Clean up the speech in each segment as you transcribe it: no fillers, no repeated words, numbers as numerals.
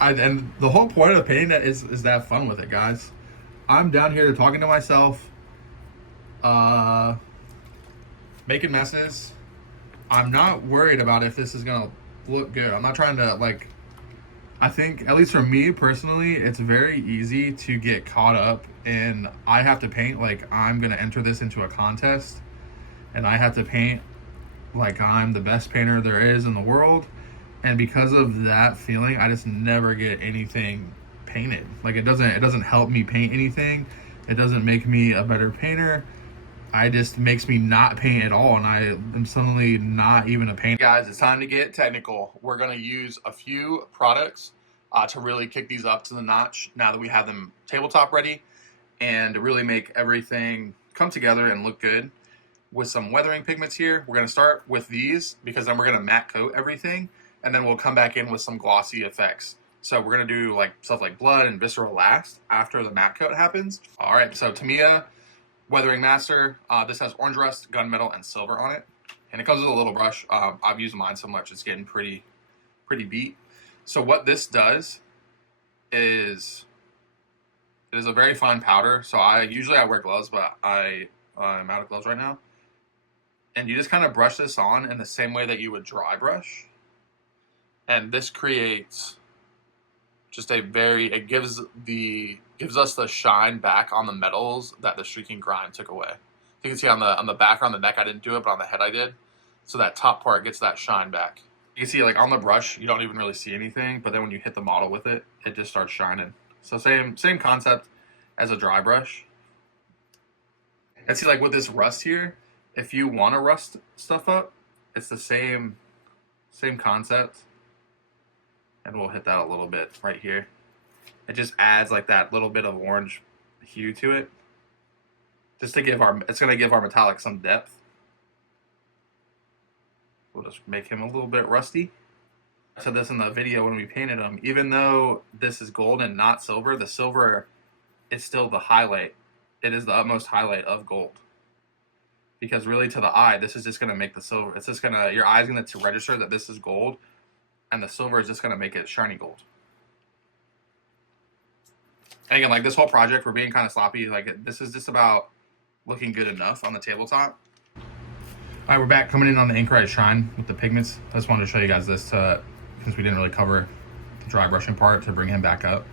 And the whole point of painting that is to have fun with it, guys. I'm down here talking to myself, making messes. I'm not worried about if this is gonna look good. I'm not trying to like. I think, at least for me personally, it's very easy to get caught up in, I have to paint like I'm gonna enter this into a contest, and I have to paint like I'm the best painter there is in the world. And because of that feeling, I just never get anything painted. Like it doesn't help me paint anything. It doesn't make me a better painter. I just makes me not paint at all, and I am suddenly not even a painter. Guys, it's time to get technical. We're gonna use a few products to really kick these up to the notch now that we have them tabletop ready, and to really make everything come together and look good. With some weathering pigments here, we're gonna start with these because then we're gonna matte coat everything, and then we'll come back in with some glossy effects. So we're gonna do like stuff like blood and visceral last after the matte coat happens. All right, so Tamiya Weathering Master. This has orange rust, gunmetal, and silver on it, and it comes with a little brush. I've used mine so much it's getting pretty beat. So what this does is it is a very fine powder. So I wear gloves, but I'm out of gloves right now. And you just kind of brush this on in the same way that you would dry brush, and this creates just it gives us the shine back on the metals that the streaking grime took away. You can see on the back or on the neck I didn't do it, but on the head I did. So that top part gets that shine back. You can see like on the brush you don't even really see anything, but then when you hit the model with it, it just starts shining. So same concept as a dry brush. And see, like with this rust here, if you want to rust stuff up, it's the same concept. And we'll hit that a little bit right here. It just adds like that little bit of orange hue to it, just to give it's gonna give our metallic some depth. We'll just make him a little bit rusty. I said this in the video when we painted him. Even though this is gold and not silver, the silver is still the highlight. It is the utmost highlight of gold. Because really, to the eye, this is just gonna make the silver. It's just gonna, your eye's gonna register that this is gold, and the silver is just gonna make it shiny gold. And again, like this whole project, we're being kind of sloppy. Like this is just about looking good enough on the tabletop. All right, we're back coming in on the Anchorite Shrine with the pigments. I just wanted to show you guys this since we didn't really cover the dry brushing part, to bring him back up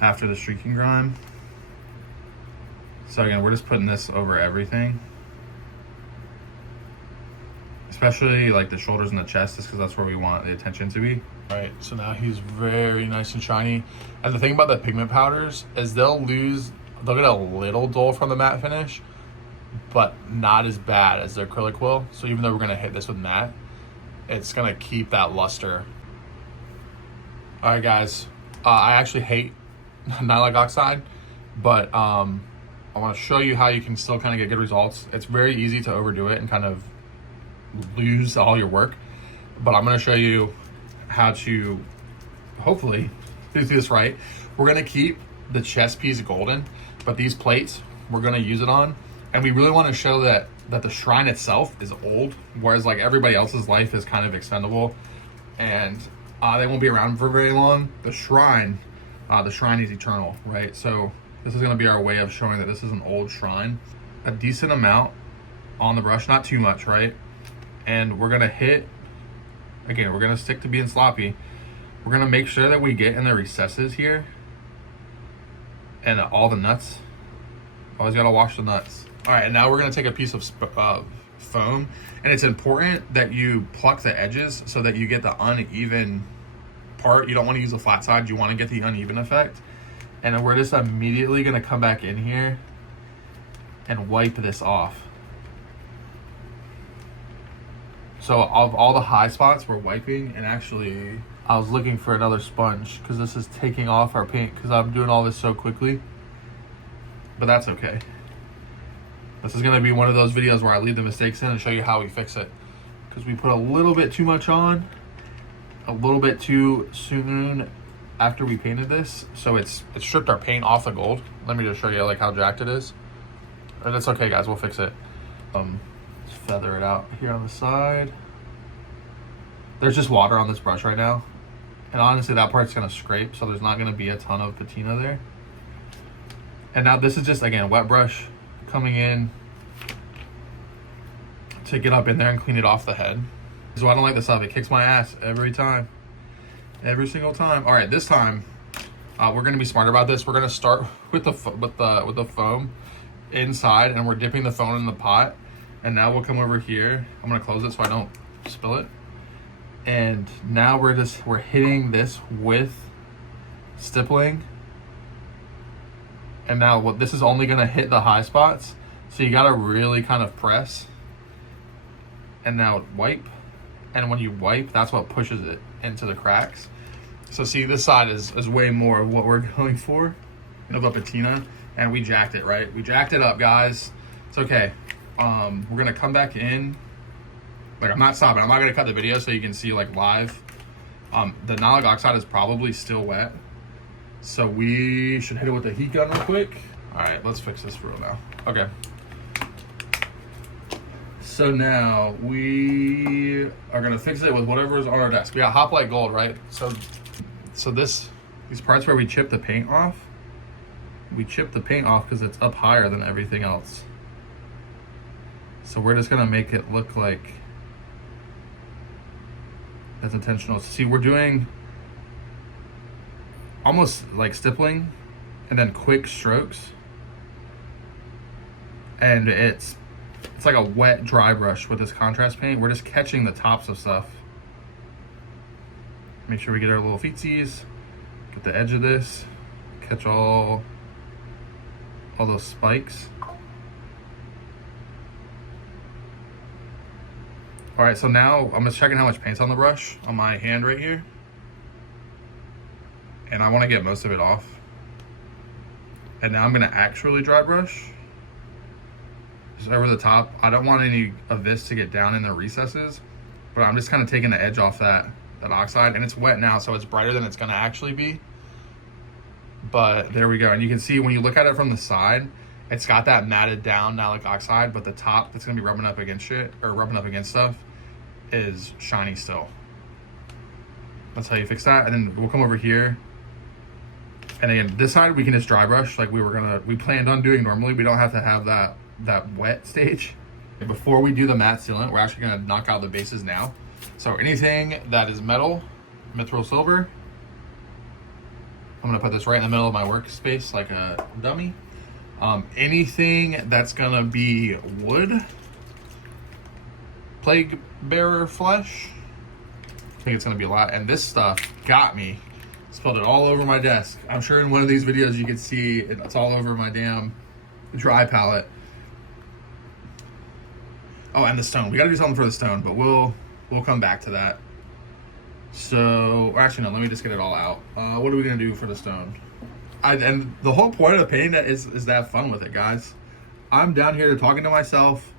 after the streaking grime. So again, we're just putting this over everything, especially like the shoulders and the chest, just because that's where we want the attention to be. All right, so now he's very nice and shiny. And the thing about the pigment powders is they'll get a little dull from the matte finish, but not as bad as the acrylic will. So even though we're gonna hit this with matte, it's gonna keep that luster. All right, guys, I actually hate nylon oxide, but I want to show you how you can still kind of get good results. It's very easy to overdo it and kind of lose all your work, but I'm going to show you how to hopefully do this right. We're going to keep the chest piece golden, but these plates we're going to use it on, and we really want to show that the shrine itself is old, whereas like everybody else's life is kind of expendable, and they won't be around for very long. The shrine is eternal, right? So this is going to be our way of showing that this is an old shrine. A decent amount on the brush, not too much, right? And we're going to hit, again, we're going to stick to being sloppy. We're going to make sure that we get in the recesses here and all the nuts. Always got to wash the nuts. All right, and now we're going to take a piece of foam, and it's important that you pluck the edges so that you get the uneven part. You don't want to use the flat side. You want to get the uneven effect. And then we're just immediately going to come back in here and wipe this off. So of all the high spots we're wiping, and actually I was looking for another sponge because this is taking off our paint because I'm doing all this so quickly, but that's okay. This is going to be one of those videos where I leave the mistakes in and show you how we fix it, because we put a little bit too much on a little bit too soon after we painted this, so it stripped our paint off the gold. Let me just show you like how jacked it is, and it's okay, guys, we'll fix it. Let's feather it out here on the side. There's just water on this brush right now, And honestly, that part's gonna scrape, so there's not gonna be a ton of patina there. And now this is just, again, wet brush coming in to get up in there and clean it off the head. So I don't like this stuff. It kicks my ass every time. Every single time. All right, this time we're gonna be smarter about this. We're gonna start with the foam inside, and we're dipping the foam in the pot. And now we'll come over here. I'm gonna close it so I don't spill it. And now we're hitting this with stippling. And now this is only gonna hit the high spots. So you gotta really kind of press. And now wipe. And when you wipe, that's what pushes it into the cracks. So see, this side is way more of what we're going for of a patina. And we jacked it, right? We jacked it up, guys. It's okay. We're gonna come back in. Like, I'm not stopping. I'm not gonna cut the video so you can see like live. The Nolic oxide is probably still wet. So we should hit it with the heat gun real quick. All right, let's fix this for real now. Okay. So now we are gonna fix it with whatever's on our desk. We got Hoplite Gold, right? So these parts where we chip the paint off, we chip the paint off because it's up higher than everything else. So we're just gonna make it look like that's intentional. See, we're doing almost like stippling and then quick strokes. And it's like a wet dry brush with this contrast paint. We're just catching the tops of stuff. Make sure we get our little feetsies, get the edge of this, catch all those spikes. All right, so now I'm just checking how much paint's on the brush on my hand right here. And I want to get most of it off. And now I'm gonna actually dry brush just over the top. I don't want any of this to get down in the recesses, but I'm just kind of taking the edge off that oxide, and it's wet now, so it's brighter than it's gonna actually be. But there we go. And you can see when you look at it from the side, it's got that matted down Nolic oxide, but the top that's gonna be rubbing up against shit, or rubbing up against stuff, is shiny still. That's how you fix that. And then we'll come over here. And again, this side we can just dry brush like we planned on doing normally. We don't have to have that wet stage. Before we do the matte sealant, we're actually gonna knock out the bases now. So anything that is metal, mithril silver, I'm gonna put this right in the middle of my workspace like a dummy. Anything that's gonna be wood, plague bearer flesh, I think it's gonna be a lot. And this stuff got me. Spilled it all over my desk. I'm sure in one of these videos you can see it's all over my damn dry palette. Oh, and the stone. We gotta do something for the stone, but we'll come back to that. So, or actually no, let me just get it all out. What are we gonna do for the stone? And the whole point of painting that is to have fun with it, guys. I'm down here talking to myself,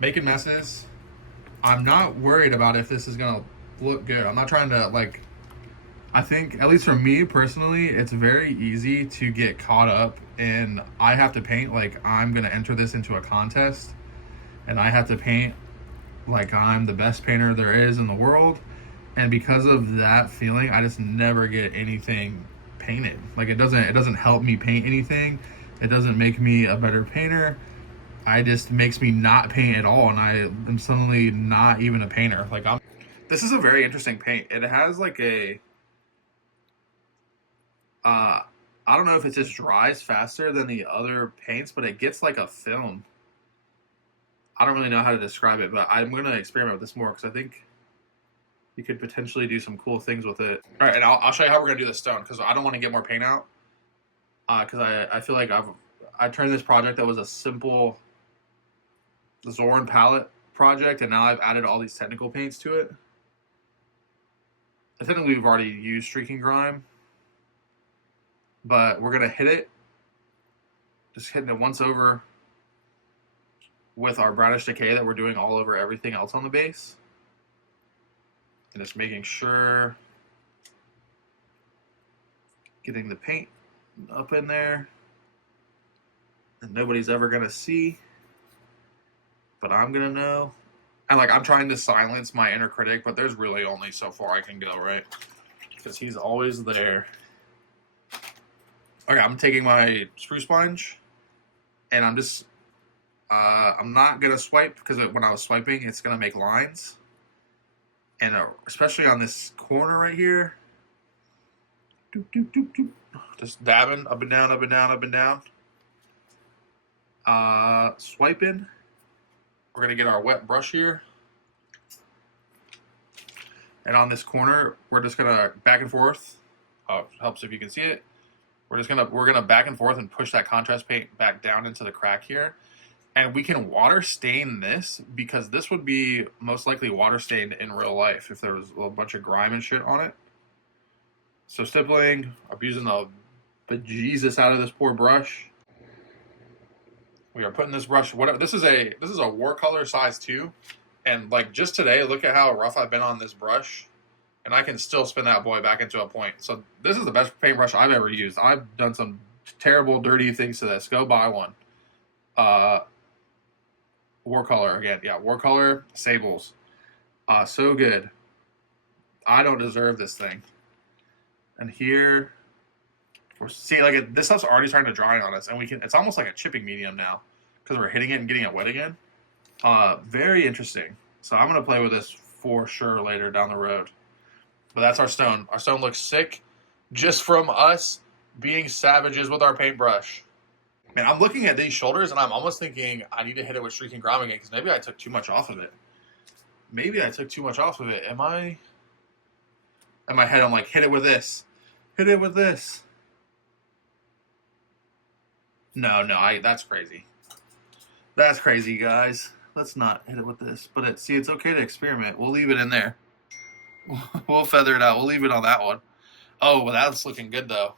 making messes. I'm not worried about if this is gonna look good. I'm not trying to, like, I think, at least for me personally, it's very easy to get caught up in, I have to paint like I'm gonna enter this into a contest, and I have to paint like I'm the best painter there is in the world. And because of that feeling, I just never get anything painted. Like, it doesn't help me paint anything. It doesn't make me a better painter. I just makes me not paint at all, and I am suddenly not even a painter. Like, this is a very interesting paint. It has like a, I don't know if it just dries faster than the other paints, but it gets like a film. I don't really know how to describe it, but I'm going to experiment with this more because I think you could potentially do some cool things with it. All right, and I'll show you how we're going to do the stone because I don't want to get more paint out. Because I feel like I turned this project that was a simple Zoran palette project, and now I've added all these technical paints to it. I think we've already used streaking grime, but we're gonna hit it, just hitting it once over with our brownish decay that we're doing all over everything else on the base, and just making sure getting the paint up in there, and nobody's ever gonna see, but I'm gonna know, And like I'm trying to silence my inner critic, but there's really only so far I can go, right? Because he's always there. Okay, I'm taking my screw sponge, and I'm just I'm not gonna swipe because when I was swiping, it's gonna make lines, and especially on this corner right here, doop, doop, doop, doop. Just dabbing up and down, up and down, up and down. Swiping. We're gonna get our wet brush here, and on this corner, we're just gonna back and forth. Helps if you can see it. We're gonna back and forth and push that contrast paint back down into the crack here. And we can water stain this because this would be most likely water stained in real life if there was a bunch of grime and shit on it. So stippling, abusing the bejesus out of this poor brush. We are putting this brush, whatever. This is a Warcolor size 2. And like just today, look at how rough I've been on this brush. And I can still spin that boy back into a point. So this is the best paintbrush I've ever used. I've done some terrible, dirty things to this. Go buy one. Warcolor again. Yeah, Warcolor Sables. So good. I don't deserve this thing. And here, see, like this stuff's already starting to dry on us, and it's almost like a chipping medium now because we're hitting it and getting it wet again. Very interesting. So I'm gonna play with this for sure later down the road. But that's our stone. Our stone looks sick just from us being savages with our paintbrush. Man, I'm looking at these shoulders and I'm almost thinking I need to hit it with streaking grime again because maybe I took too much off of it. Maybe I took too much off of it. Am I? In my head, I'm like, hit it with this. Hit it with this. No, that's crazy. That's crazy, guys. Let's not hit it with this. But it's okay to experiment. We'll leave it in there. We'll feather it out. We'll leave it on that one. Oh, well, that's looking good, though.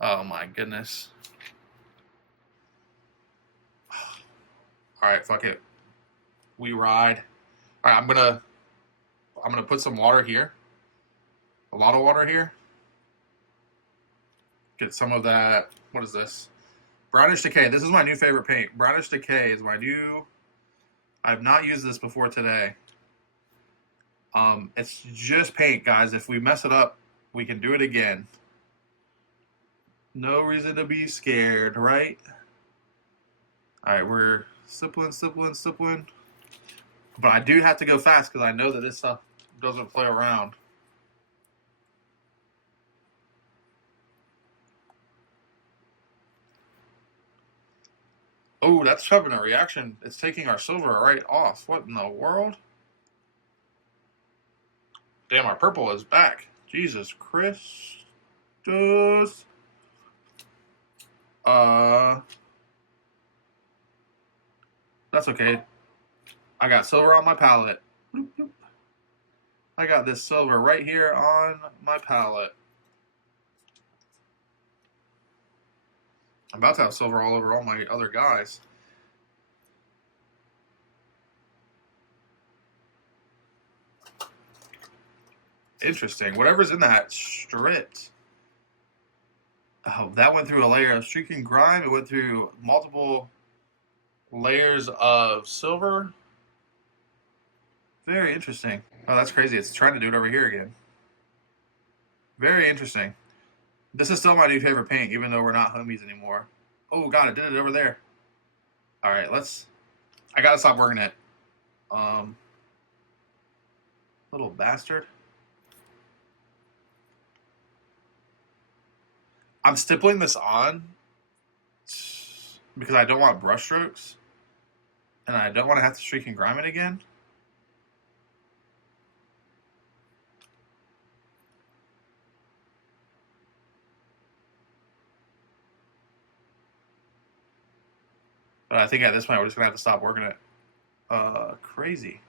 Oh, my goodness. All right, fuck it. We ride. All right, I'm gonna put some water here. A lot of water here. Get some of that. What is this? Brownish Decay. This is my new favorite paint. Brownish Decay is my new. I've not used this before today. It's just paint, guys. If we mess it up, we can do it again. No reason to be scared, right? All right, we're stippling. But I do have to go fast because I know that this stuff doesn't play around. Oh, that's having a reaction. It's taking our silver right off. What in the world? Damn, our purple is back. Jesus Christus. That's okay. I got silver on my palette. I got this silver right here on my palette. I'm about to have silver all over all my other guys. Interesting. Whatever's in that stripped. Oh, that went through a layer of streaking grime. It went through multiple layers of silver. Very interesting. Oh, that's crazy. It's trying to do it over here again. Very interesting. This is still my new favorite paint, even though we're not homies anymore. Oh, God, it did it over there. All right, I got to stop working it. Little bastard. I'm stippling this on because I don't want brush strokes. And I don't want to have to streak and grime it again. But I think at this point we're just going to have to stop working it. Crazy.